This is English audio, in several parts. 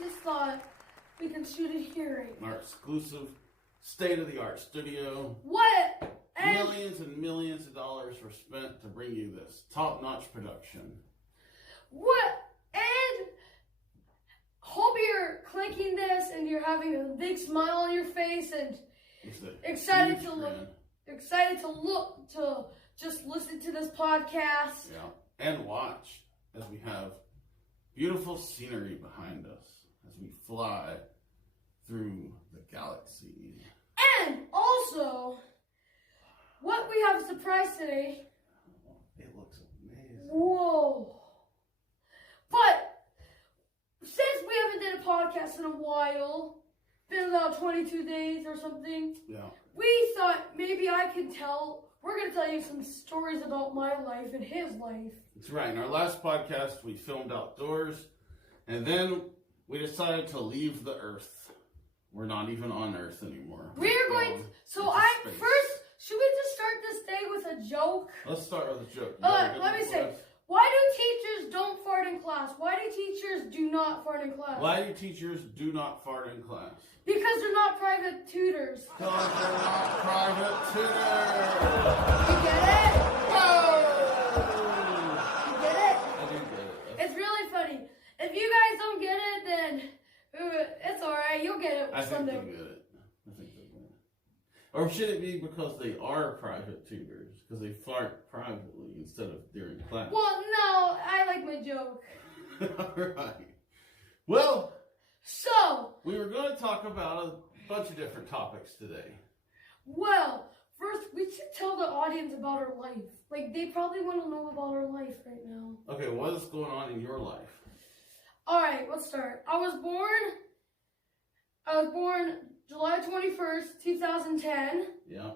just thought we can shoot it here. Our exclusive, state-of-the-art studio. What? Millions and millions of dollars were spent to bring you this top-notch production. What? And hope you're clicking this and you're having a big smile on your face and excited to just listen to this podcast. Yeah, and watch as we have beautiful scenery behind us as we fly through the galaxy. And also, what we have a surprise today. It looks amazing. Whoa. But since we haven't done a podcast in a while, been about 22 days or something, we thought maybe we're going to tell you some stories about my life and his life. That's right. In our last podcast, we filmed outdoors, and then we decided to leave the Earth. We're not even on Earth anymore. We're going to, should we just start this day with a joke? Let's start with a joke. Let me say, why do teachers don't fart in class? Why do teachers do not fart in class? Why do teachers do not fart in class? Because they're not private tutors. Because they're not private tutors. You get it? Whoa! You get it? I do get it. It's really funny. If you guys don't get it, then it's alright. You'll get it someday. I think they'll get it. Or should it be because they are private tutors? Because they fart privately instead of during class? Well, no. I like my joke. Alright. Well, so we were going to talk about a bunch of different topics today. Well, first, we should tell the audience about our life. Like, they probably want to know about our life right now. Okay, what is going on in your life? Alright, let's start. I was born July 21st, 2010. Yeah.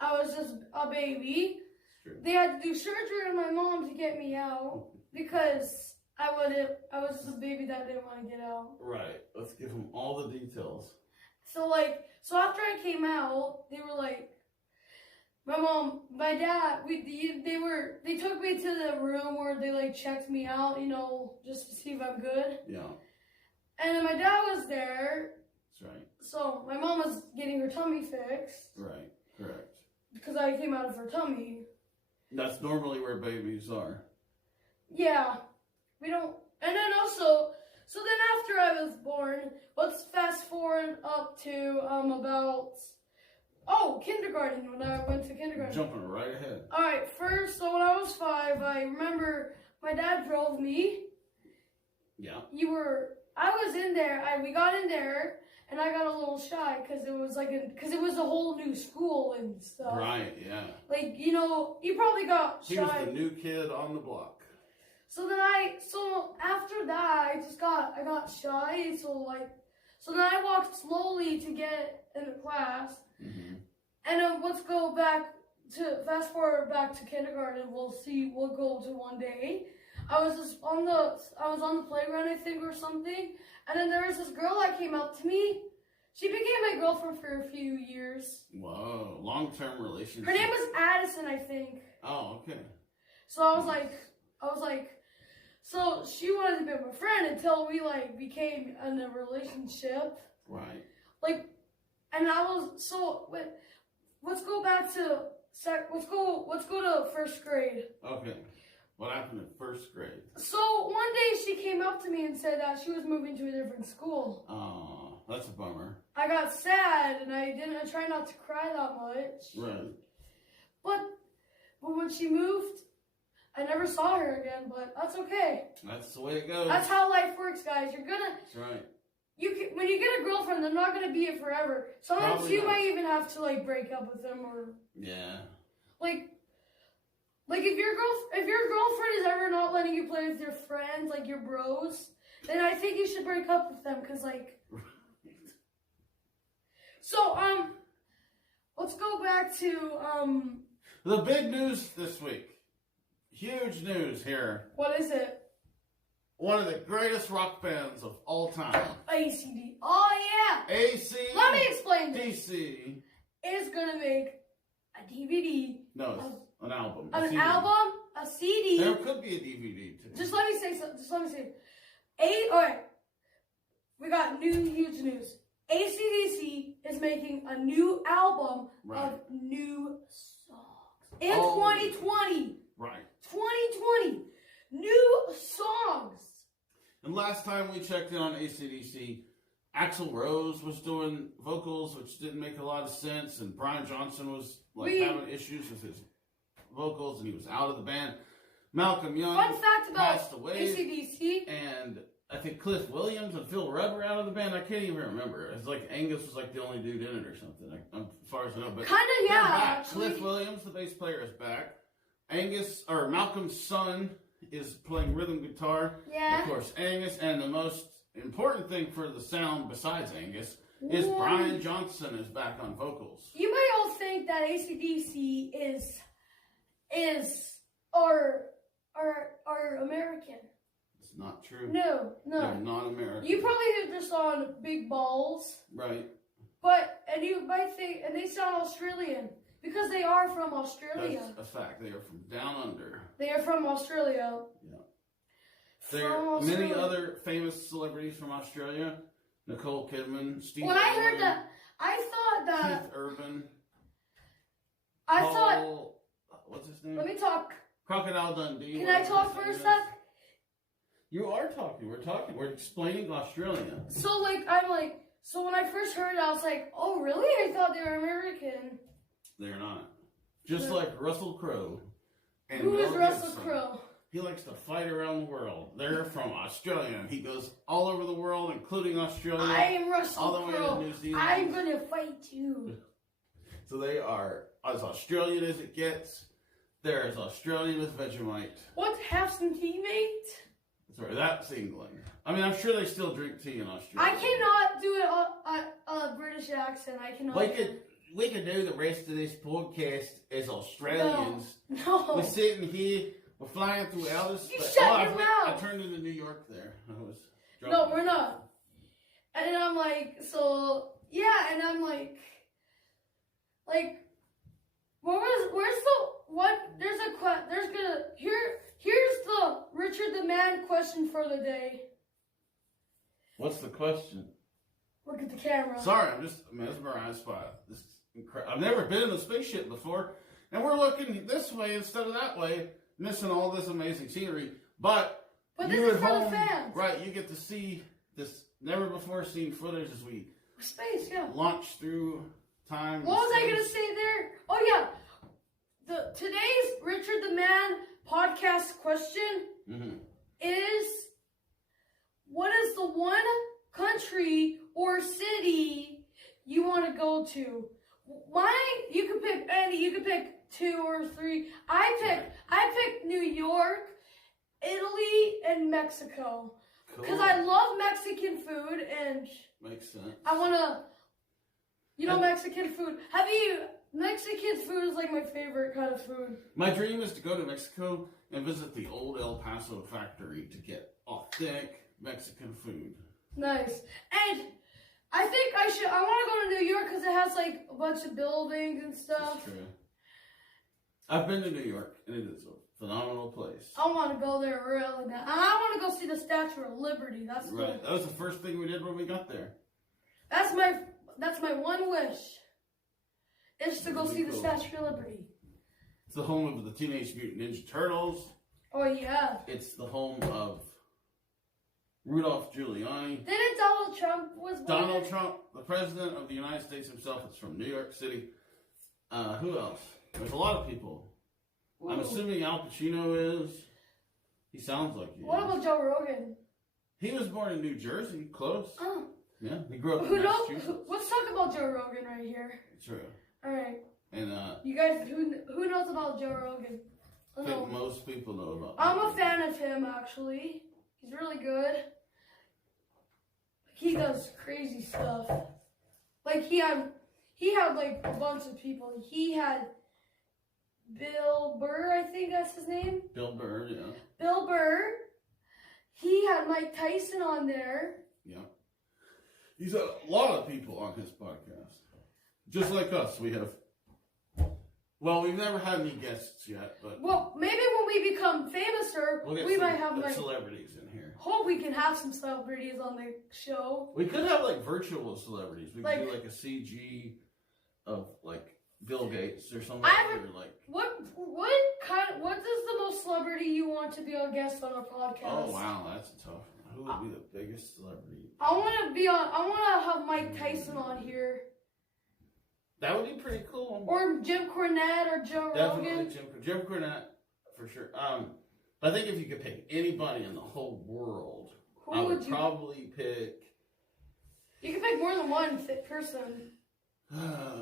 I was just a baby. True. They had to do surgery on my mom to get me out because I was just a baby that didn't want to get out. Right. Let's give them all the details. So after I came out, they were like, my mom, my dad, they took me to the room where they checked me out, just to see if I'm good. Yeah. And then my dad was there. That's right. So my mom was getting her tummy fixed. Right. Correct. Because I came out of her tummy. That's normally where babies are. Yeah. We don't. And then also, so then after I was born, let's fast forward up to kindergarten, when I went to kindergarten. Jumping right ahead. Alright, first, so when I was 5, I remember my dad drove me. Yeah. I was in there, we got in there, and I got a little shy, because it was a whole new school and stuff. Right, yeah. You probably got shy. He was the new kid on the block. So after that, I got shy, so then I walked slowly to get into class. Mm-hmm. And then fast forward back to kindergarten. We'll go to one day. I was on the playground, I think, or something. And then there was this girl that came up to me. She became my girlfriend for a few years. Whoa, long-term relationship. Her name was Addison, I think. Oh, okay. So I was like, so she wanted to be my friend until we became in a relationship. Right. And I was let's go back to let's go to first grade. Okay. What happened in first grade? So one day she came up to me and said that she was moving to a different school. Oh, that's a bummer. I got sad and I tried not to cry that much. Right. But when she moved, I never saw her again, but that's okay. That's the way it goes. That's how life works, guys. That's right. When you get a girlfriend, they're not gonna be it forever. Sometimes Probably you not. might even have to break up with them or. Yeah. If your girlfriend is ever not letting you play with your friends, your bros, then I think you should break up with them, cause So let's go back to the big news this week. Huge news here. What is it? One of the greatest rock bands of all time. AC/DC. Oh yeah. AC. Let me explain this. DC. Is gonna make a DVD. No, it's an album. An album, a CD. There could be a DVD too. Just let me say something. All right. we got huge news. AC/DC is making a new album of new songs in 2020. Right. 2020. New songs. And last time we checked in on AC/DC, Axl Rose was doing vocals, which didn't make a lot of sense, and Brian Johnson was having issues with his vocals, and he was out of the band. Malcolm Young passed away. AC/DC. And I think Cliff Williams and Phil Rudd were out of the band. I can't even remember. It's like Angus was like the only dude in it or something, as far as I know. But kind of, yeah. Back. Cliff Williams, the bass player, is back. Malcolm's son is playing rhythm guitar. Yeah. Of course, Angus. And the most important thing for the sound besides Angus is Brian Johnson is back on vocals. You might all think that AC/DC are American. It's not true. No. They're not American. You probably heard this on Big Balls. Right. And you might think, and they sound Australian. Because they are from Australia. That's a fact. They are from down under. They are from Australia. Yeah. There are many other famous celebrities from Australia. Nicole Kidman, Steve When I heard that, I thought that... Keith Urban. What's his name? Let me talk. Crocodile Dundee. Can I talk for a sec? You are talking. We're talking. We're explaining Australia. So when I first heard it, I was like, oh, really? I thought they were American. They're not. Just like Russell Crowe. Who is Russell Crowe? He likes to fight around the world. They're from Australia. He goes all over the world, including Australia. I am Russell all the way Crowe. to New Zealand. I'm going to fight you. So they are as Australian as it gets. They're as Australian as Vegemite. What? Have some teammate? Sorry, that's England. I mean, I'm sure they still drink tea in Australia. I cannot do it a British accent. I cannot. We could do the rest of this podcast as Australians. No. We're sitting here. We're flying through outer space. You shut your mouth. I turned into New York there. No, we're not. And I'm like, so yeah, and I'm like, here's the Richard the Man question for the day. What's the question? Look at the camera. Sorry, I'm just mesmerized by this. I've never been in a spaceship before, and we're looking this way instead of that way, missing all this amazing scenery. But this you is at for home, the fans. Right? You get to see this never before seen footage as we launch through time. What was I gonna say there? Oh yeah, today's Richard the Man podcast question is: what is the one country or city you want to go to? You could pick any. You could pick 2 or 3. I picked New York, Italy, and Mexico. Because I love Mexican food and makes sense. I wanna, Mexican food. Mexican food is like my favorite kind of food. My dream is to go to Mexico and visit the old El Paso factory to get authentic Mexican food. Nice. And I think I want to go to New York because it has like a bunch of buildings and stuff. That's true. I've been to New York and it is a phenomenal place. I want to go there really bad. And I want to go see the Statue of Liberty. That's right. That was the first thing we did when we got there. That's my one wish. Is to go see the Statue of Liberty. It's the home of the Teenage Mutant Ninja Turtles. Oh yeah. It's the home of Rudolph Giuliani. Didn't Donald Trump was born? Donald Trump, the president of the United States himself. It's from New York City. Who else? There's a lot of people. Ooh. I'm assuming Al Pacino is. He sounds like he is. What about Joe Rogan? He was born in New Jersey, close. Oh. Yeah, he grew up in Massachusetts. Let's talk about Joe Rogan right here. True. All right. And you guys, who knows about Joe Rogan? I think most people know about. I'm a fan of him actually. He's really good. He does crazy stuff. Like he had like a bunch of people. He had Bill Burr, I think that's his name. Bill Burr, yeah. Bill Burr. He had Mike Tyson on there. Yeah. He's a lot of people on his podcast. Just like us, we have. Well, we've never had any guests yet, but. Well, maybe when we become famouser, we might have celebrities in here. hope we can have some celebrities on the show. We could have like virtual celebrities. We could Like- do like a CG of like Bill Gates or something. I Or like, what is the most celebrity you want to be a guest on our podcast? oh wow, that's a tough one. Who would be the biggest celebrity? I want to have Mike Tyson on here. That would be pretty cool. Or Jim Cornette or Joe Definitely Rogan. Jim Cornette for sure. I think if you could pick anybody in the whole world, I Who would would you probably pick. You can pick more than one person.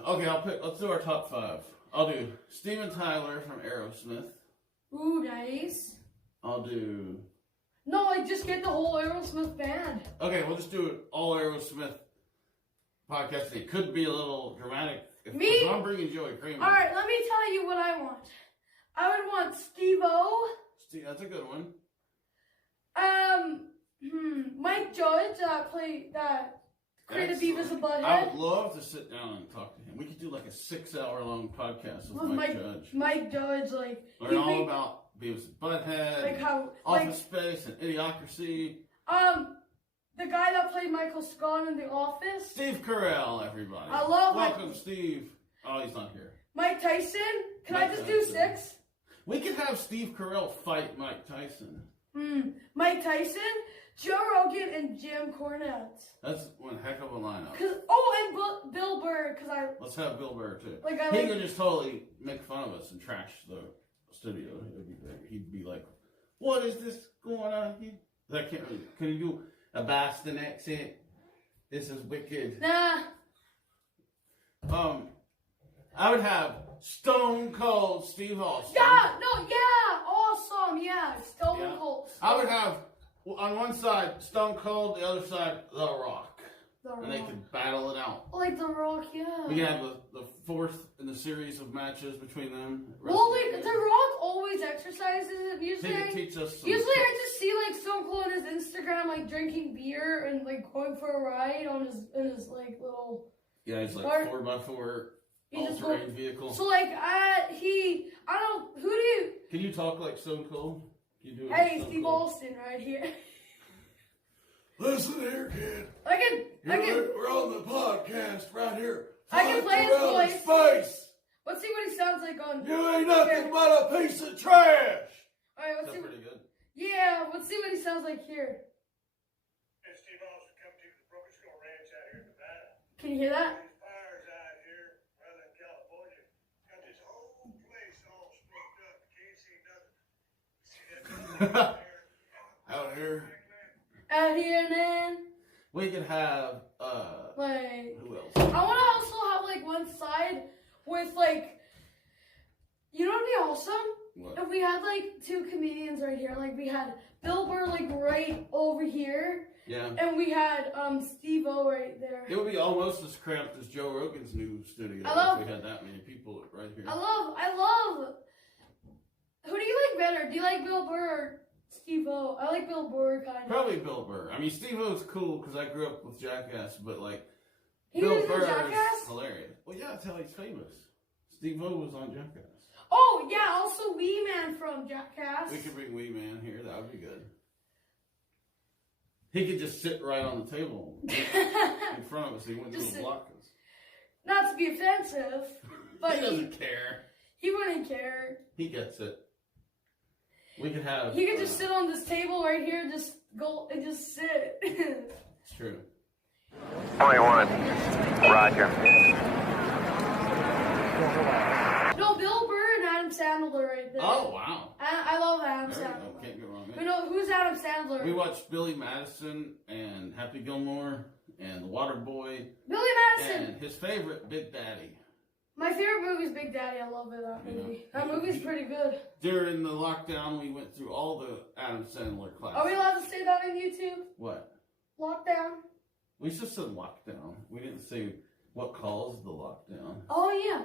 Okay, let's do our top 5. I'll do Steven Tyler from Aerosmith. Ooh, nice. I'll do. No, like just get the whole Aerosmith band. Okay, we'll just do an all Aerosmith podcast. It could be a little dramatic. If I'm bringing Joey Kramer. All right, let me tell you what I want. I would want Steve-O. That's a good one. Mike Judge that created Beavis and Butthead. I would love to sit down and talk to him. We could do like a 6-hour-long podcast with Mike Judge. Mike Judge, like learn all about Beavis and Butthead, like how Office Space, and Idiocracy. The guy that played Michael Scott in The Office. Steve Carell, everybody. I love Welcome, Steve. Oh, he's not here. Mike Tyson. Can Mike I just Tyson. do 6? We could have Steve Carell fight Mike Tyson. Mike Tyson, Joe Rogan, and Jim Cornette. That's one heck of a lineup. And Bill Burr, Let's have Bill Burr too. He could just totally make fun of us and trash the studio. It'd be great. He'd be like, "What is this going on here?" Can you do a Boston accent? This is wicked. Nah. I would have Stone Cold Steve Austin. Awesome, Stone Cold. I would have on one side Stone Cold, the other side The Rock. And they could battle it out. Like The Rock, yeah. We have the 4th in the series of matches between them. Well, like, The Rock always exercises. Usually, he could teach us some I just see, like, Stone Cold on his Instagram, like, drinking beer and, like, going for a ride on in his like, little... Yeah, he's like 4x4 all-terrain vehicle. So, like, who do you... Can you talk like Stone Cold? Can you do it Hey, like Steve Austin right here. Listen here, kid. We're on the podcast right here. I can play his voice. Space. Let's see what he sounds like on... You ain't nothing but a piece of trash. Alright, let's see. Pretty good. Yeah, let's see what he sounds like here. Hey, Steve Austin, come to the Broken Skull Ranch out here in Nevada. Can you hear that? These fires out here, rather than California, got this whole place all smoked up. You can't see nothing. See that? Out here. Out here, man. We could have, Like... who else? I want to also have, like, one side with, like... You know what would be awesome? What? If we had, like, 2 comedians right here. Like, we had Bill Burr, like, right over here. Yeah. And we had Steve-O right there. It would be almost as cramped as Joe Rogan's new studio if we had that many people right here. I love... Who do you like better? Do you like Bill Burr or Steve-O? I like Bill Burr, kind of. Probably Bill Burr. I mean, Steve-O's cool because I grew up with Jackass, but, like, He Bill was in Burr Jackass? is hilarious. Well, yeah, that's how he's famous. Steve-O was on Jackass. Oh, yeah, also Wee Man from Jackass. We could bring Wee Man here. That would be good. He could just sit right on the table in front of us. He wouldn't even block us. Not to be offensive, but he doesn't care. He wouldn't care. He gets it. We could have... He could just sit on this table right here, just go and just sit. It's true. 21. Roger. No, Bill Burr and Adam Sandler right there. Oh, wow. I love Adam There you Sandler. go. Can't go wrong there. You know, who's Adam Sandler? We watched Billy Madison and Happy Gilmore and The Water Boy Billy Madison. and his favorite, Big Daddy. My favorite movie is Big Daddy. I love it, that movie. That movie's pretty good. During the lockdown, we went through all the Adam Sandler classes. Are we allowed to say that on YouTube? What? Lockdown? We just said lockdown. We didn't say what caused the lockdown. Oh, yeah.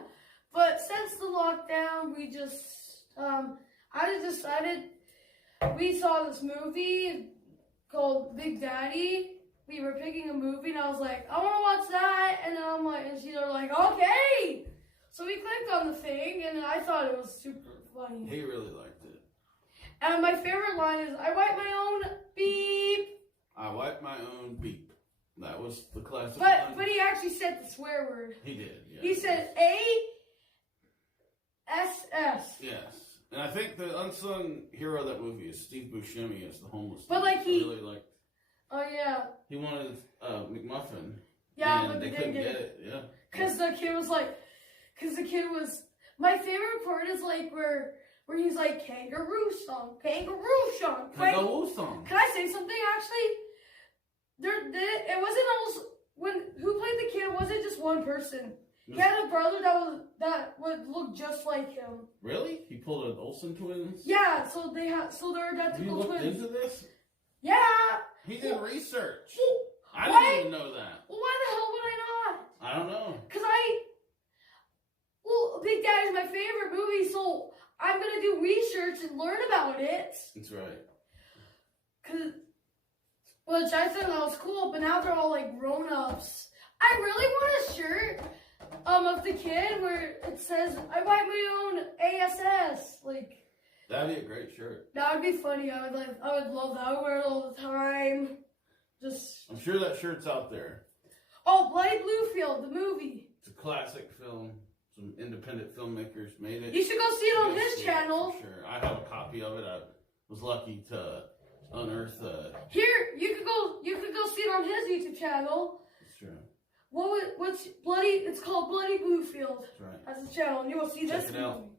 But since the lockdown, we just, I just decided, we saw this movie called Big Daddy. We were picking a movie, and I was like, I want to watch that. And then I'm like, and she's like, okay. So we clicked on the thing, and I thought it was super funny. He really liked it. And my favorite line is, I wipe my own beep. I wipe my own beep. That was the classic But line. he actually said the swear word. He did, yeah. He said ASS. Yes. And I think the unsung hero of that movie is Steve Buscemi as the homeless But, dude. like, I he- really liked. Oh, yeah. He wanted McMuffin. Yeah, and but they couldn't get it. Yeah. Because the kid was my favorite part is like where he's like, kangaroo song. Kangaroo song. Can I say something actually? It wasn't almost, who played the kid, it wasn't just one person. He had a brother that would look just like him. Really? He pulled an Olsen twins? Yeah, so they're You identical looked twins. into this? Yeah. He did research. Well, I why- didn't even know that. Well, why the hell would I not? I don't know. Big Daddy is my favorite movie, so I'm gonna do research and learn about it. That's right. Which I thought that was cool, but now they're all like grown-ups. I really want a shirt of the kid where it says, I wipe my own ASS. Like, That'd be a great shirt. that would be funny. I would love that. I would wear it all the time. I'm sure that shirt's out there. Oh, Bloody Bluefield, the movie. It's a classic film. Some independent filmmakers made it. You should go see it on You'll his see it channel. for sure. I have a copy of it. I was lucky to unearth. Here, you could go see it on his YouTube channel. That's true. What's Bloody? It's called Bloody Bluefield. That's right. That's his channel, and you will see Check this it out. movie.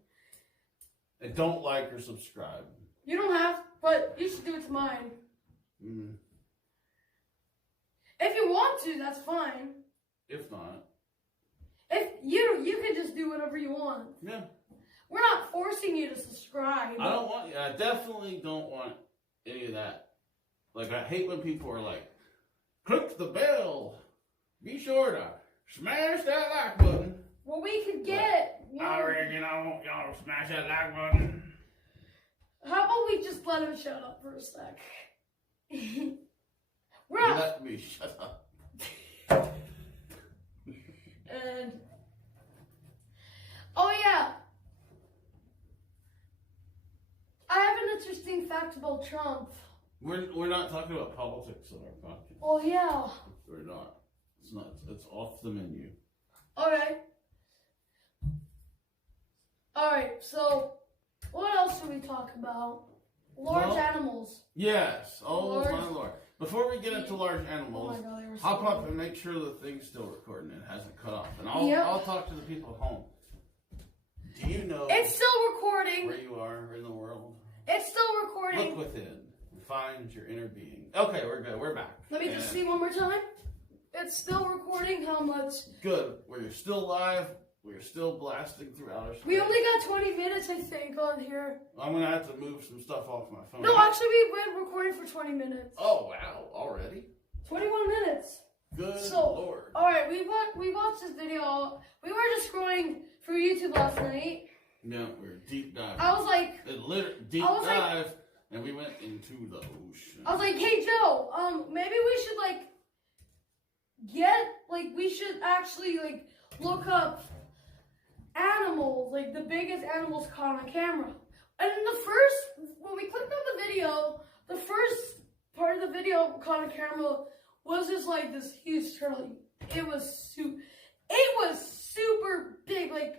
And don't like or subscribe. You don't have, but you should do it to mine. Mm. If you want to, that's fine. If not, If you can just do whatever you want. yeah. We're not forcing you to subscribe. I don't want. I definitely don't want any of that. Like, I hate when people are like, click the bell. Be sure to smash that like button. Well, we could get. I reckon I want y'all to smash that like button. How about we just let him shut up for a sec? We're You not. let me shut up. And oh yeah, I have an interesting fact about Trump. We're not talking about politics on our podcast. Oh yeah. We're not. It's not. It's off the menu. All right. All right. So, what else should we talk about? Large animals. Yes. Oh Large- my lord. Before we get into large Oh animals, my God, they were so hop up good. and make sure the thing's still recording. It hasn't cut off. And Yep. I'll talk to the people at home. Do you know It's still recording. where you are in the world? It's still recording. Look within and find your inner being. Okay, we're good. We're back. Let me just And see one more time. It's still recording. How much? Good. We're still live. We're still blasting through outer space. We only got 20 minutes, I think, on here. I'm gonna have to move some stuff off my phone. No, actually, we've been recording for 20 minutes. Oh wow! Already? 21 minutes. Good So, lord. all right, we watched this video. We were just scrolling through YouTube last night. Yeah, we're deep diving. I was like, It literally deep I was like- dive, and we went into the ocean. hey Joe, maybe we should we should actually look up animals, like the biggest animals caught on camera. And when we clicked on the video, the first part of the video caught on camera was just like this huge turtle. It was super big. Like,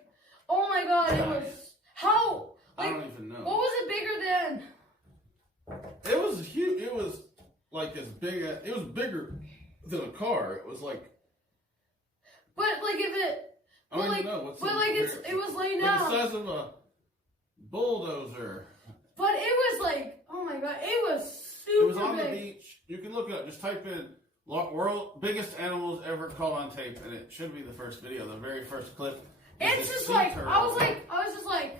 oh my God, it was how? I Like, don't even know. what was it bigger than? It was huge. It was like as big. It was bigger than a car. It was like. But like if it. I don't But even know what's. But in like comparison. it was laying like down. the size of a bulldozer. But it was like, oh my God, it was It super was on big. the beach. You can look it up. Just type in world biggest animals ever caught on tape, and it should be the first video, the very first clip. is It's the just sea like, turtle. I was just like,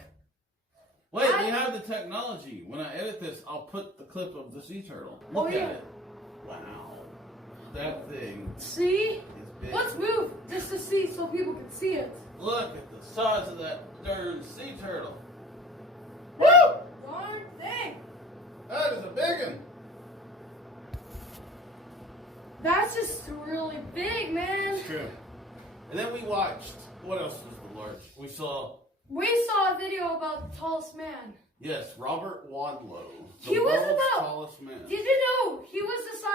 Wait, I- we have the technology. When I edit this, I'll put the clip of the sea turtle. Oh, Look yeah. at it. Wow. That thing see? is big. Let's move just to see so people can see it. Look at the size of that darn sea turtle. Woo! Darn thing. That is a big one. That's just really big, man. It's true. And then we watched, what else was the large? We saw We saw a video about the tallest man. Yes, Robert Wadlow. He the was world's about- tallest man. Did you know he was the same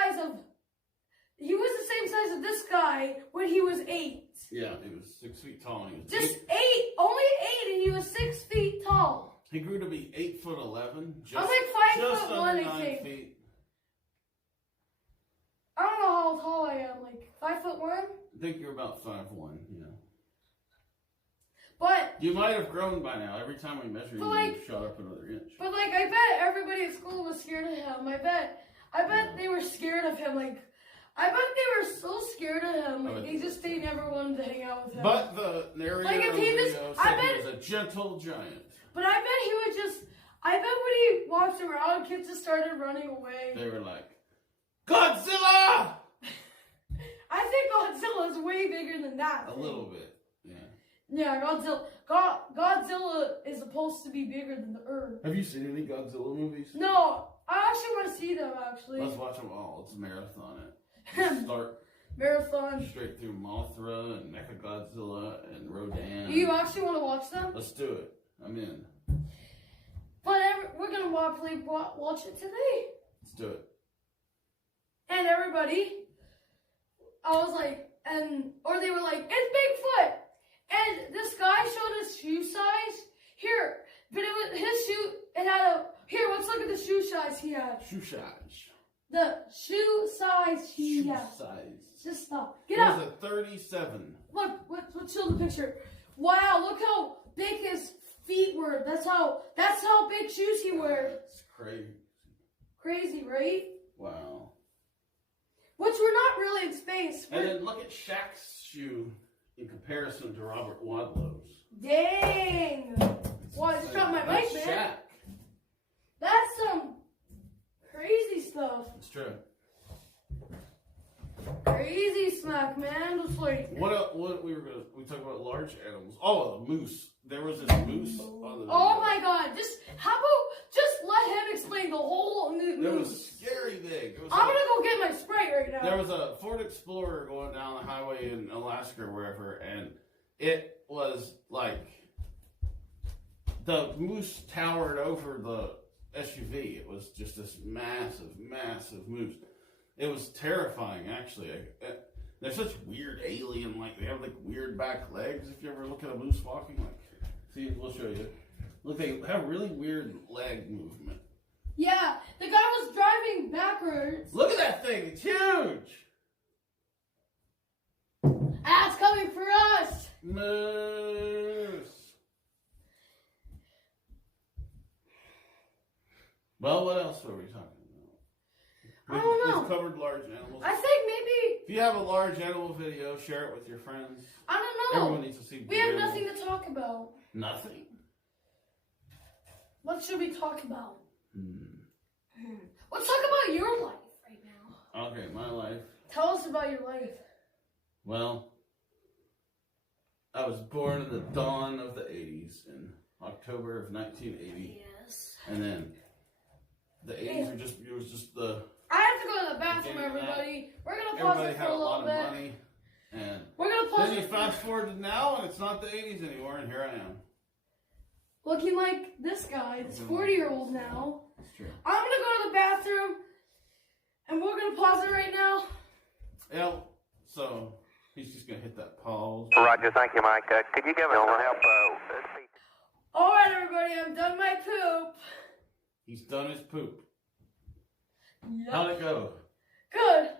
size of this guy when he was 8? Yeah, he was 6 feet tall. And he was Just 8. 8, only 8, and he was 6 feet tall. He grew to be 8'11". I'm like 5'1", just under I 9 think. feet. I don't know how tall I am, like 5'1". I think you're about 5'1". Yeah. But You might have grown by now. Every time we measure you, like- you shot up another inch. But like, I bet everybody at school was scared of him. I bet they were scared of him. Like, I bet they were so scared of him. Like, they never wanted to hang out with him. But the narrator Like, if of the he just- video I said he bet- was a gentle giant. But I bet he would just. I bet when he walked around, kids just started running away. They were like, Godzilla! I think Godzilla's way bigger than that. A little bit, yeah. Yeah, Godzilla is supposed to be bigger than the Earth. Have you seen any Godzilla movies? No, I actually want to see them. Actually, Let's watch them all. Let's marathon it. Start marathon. straight through Mothra and Mechagodzilla and Rodan. Do you actually want to watch them? Let's do it. I'm in. But we're gonna watch it today. Let's do it. And everybody, I was like, or they were like, it's Bigfoot. And this guy showed his shoe size. Here, but it was his shoe. It had here. Let's look at the shoe size he had. Shoe size. The shoe size he Shoe had. size. Just stop. Get It out. was a 37. Look, let's show the picture. Wow, look how big his feet were. That's how big shoes he wears. It's crazy. Crazy, right? Wow. Which we're not really in space. And then look at Shaq's shoe in comparison to Robert Wadlow's. Dang! Well, I just dropped my mic, That's man. Shaq. That's some crazy stuff. It's true. Crazy smack, man. Just like What we talked about large animals. Oh, a moose. There was this moose on the oh my god! How about just let him explain the whole It news. was scary big. It was I'm gonna go get my Sprite right now. There was a Ford Explorer going down the highway in Alaska or wherever, and it was like the moose towered over the SUV. It was just this massive, massive moose. It was terrifying, actually. They're such weird alien, like they have like weird back legs. If you ever look at a moose walking, like, see, we'll show you. Look, they have really weird leg movement. Yeah, the guy was driving backwards. Look at that thing, it's huge! Ah, it's coming for us. Moose! Well, what else were we talking about? I don't know. We've covered large animals. I think maybe If you have a large animal video, share it with your friends. I don't know. Everyone needs to see We big have animals. nothing to talk about. Nothing? What should we talk about? Hmm. Let's talk about your life right now. Okay, my life. Tell us about your life. Well, I was born in the dawn of the 80s in October of 1980. Yes. And then the 80s were just, it was just the, I have to go to the bathroom, Okay, everybody. We're gonna pause everybody it for had a a lot little of bit. money. And We're gonna pause then you it. fast forward to now, and it's not the 80s anymore, and here I am. Looking like this guy, this 40-year-old now. It's true. I'm gonna go to the bathroom, and we're gonna pause it right now. Yeah, so he's just gonna hit that pause. Roger, thank you, Mike. Could you give us some help? All right, everybody, I'm done my poop. He's done his poop. Yep. How'd it go? Good.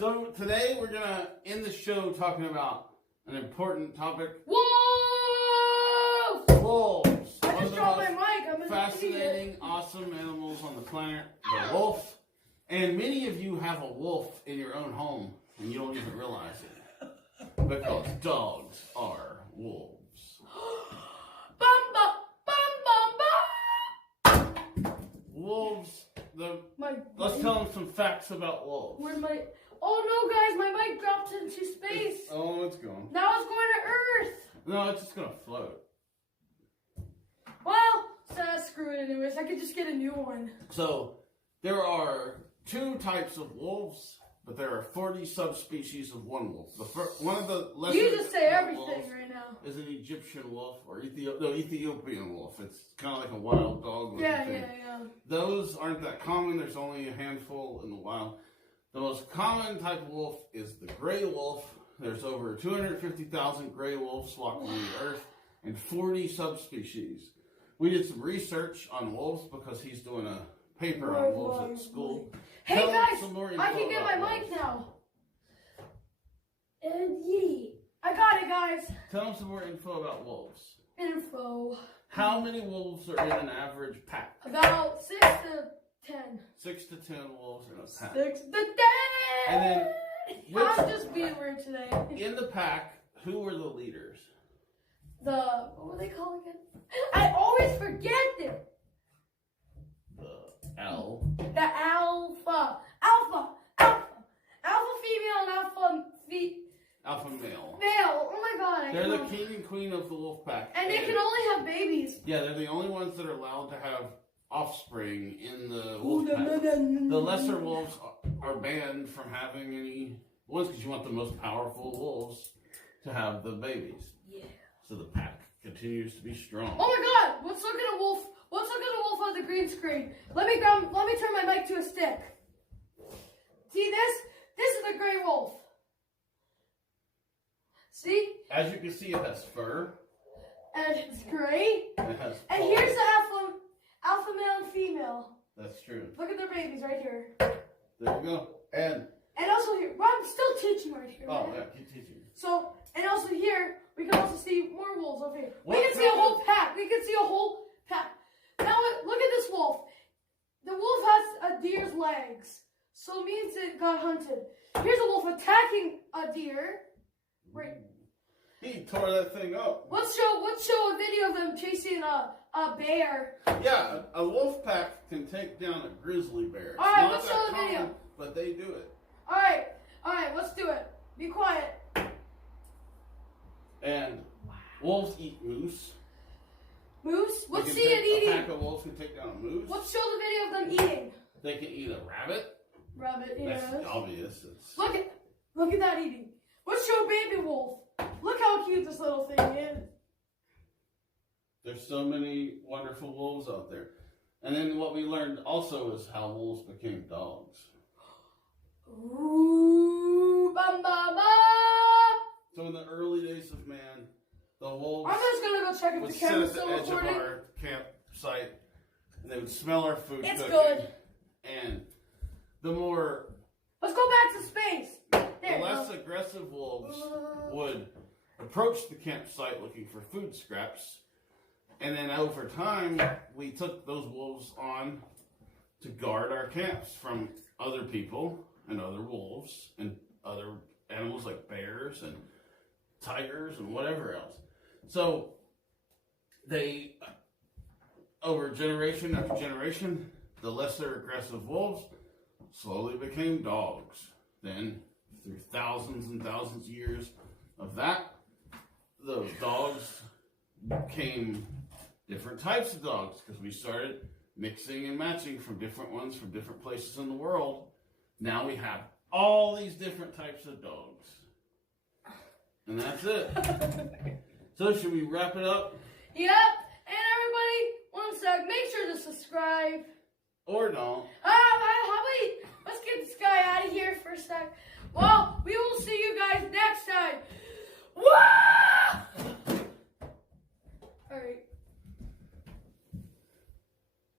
So today we're gonna end the show talking about an important topic: Whoa! wolves. I One of just the dropped my most mic. I'm gonna see it. fascinating, awesome animals on the planet, the wolf. And many of you have a wolf in your own home, and you don't even realize it, because dogs are wolves. Bum, bum, bum, bum, bum. Wolves. My Let's tell them some facts about wolves. Where'd my? Oh no, guys, my mic dropped into space. Oh, it's gone. Now it's going to Earth. No, it's just gonna float. Well, so screw it anyways. I could just get a new one. So there are two types of wolves. but there are 40 subspecies of one wolf. One of the lesser You just say everything wolves right now. is an Egyptian wolf or Ethiopian wolf. It's kind of like a wild dog. Yeah. Those aren't that common. There's only a handful in the wild. The most common type of wolf is the gray wolf. There's over 250,000 gray wolves walking the earth and 40 subspecies. We did some research on wolves because he's doing a paper on wolves at school. Hey Tell him guys, some more I info can get my about mic wolves. now. And I got it, guys. Tell him some more info about wolves. Info. How many wolves are in an average pack? About 6 to 10. 6 to 10 wolves in a pack. 6 to 10. And then, I'm just being weird today. in the pack, who were the leaders? What were they called again? I always forget them. The L. The alpha female and Alpha male. male. Oh my god. They're the king and queen of the wolf pack. And they can only have babies. Yeah, they're the only ones that are allowed to have offspring in the wolf pack. The lesser wolves are banned from having any ones because you want the most powerful wolves to have the babies. Yeah. So the pack continues to be strong. Oh my god, let's look at a wolf. Let's look at a wolf on the green screen. Let me turn my mic to a stick. See this? This is the gray wolf. See? As you can see, it has fur. And it's gray. It has And paws. here's the alpha male and female. That's true. Look at their babies right here. There you go. And also here. Well, I'm still teaching right here. oh man. yeah, keep teaching. So, and also here, we can also see more wolves over here. What We can see a kind whole pack. We can see a whole pack. Now, look at this wolf. The wolf has a deer's legs. So it means it got hunted. Here's a wolf attacking a deer. Right. He tore that thing up. Let's show a video of them chasing a bear. Yeah, a wolf pack can take down a grizzly bear. It's All right, not let's that show the common, video. but they do it. All right, let's do it. Be quiet. And wolves eat moose. Moose? Let's They see can it take- eating. A pack of wolves can take down a moose. Let's show the video of them eating. They can eat a rabbit. Rabbit, yes. That's obvious. It's, Look at that eating. Let's show baby wolf. Look how cute this little thing is. there's so many wonderful wolves out there. And then what we learned also is how wolves became dogs. Ooh, bam, bam, bam. So in the early days of man, the wolves I'm just gonna go check if would the sit camera's at the still edge of recording. our campsite, and they would smell our food It's cooking. good. And the more, Let's go back to space. There the you less go. aggressive wolves would approach the campsite looking for food scraps. And then over time, we took those wolves on to guard our camps from other people and other wolves and other animals like bears and tigers and whatever else. So they, over generation after generation, the lesser aggressive wolves slowly became dogs. Then, through thousands and thousands of years of that, those dogs became different types of dogs because we started mixing and matching from different ones from different places in the world. Now we have all these different types of dogs. And that's it. So should we wrap it up? Yep. And everybody, one sec. Make sure to subscribe. Or don't? Let's get this guy out of here for a sec. Well, we